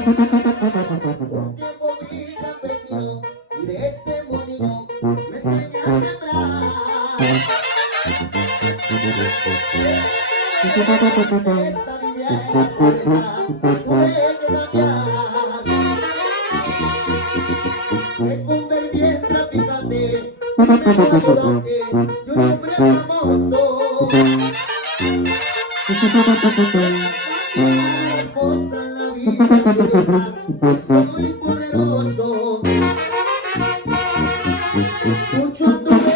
tiempo fui campesino y de este molino me enseñé a sembrar. Esta vivienda pobreza puede cambiar. Me convertí en traficante y me enamorante de un hombre hermoso. Esposa en la vida piensa, soy muy poderoso. Mucho anduve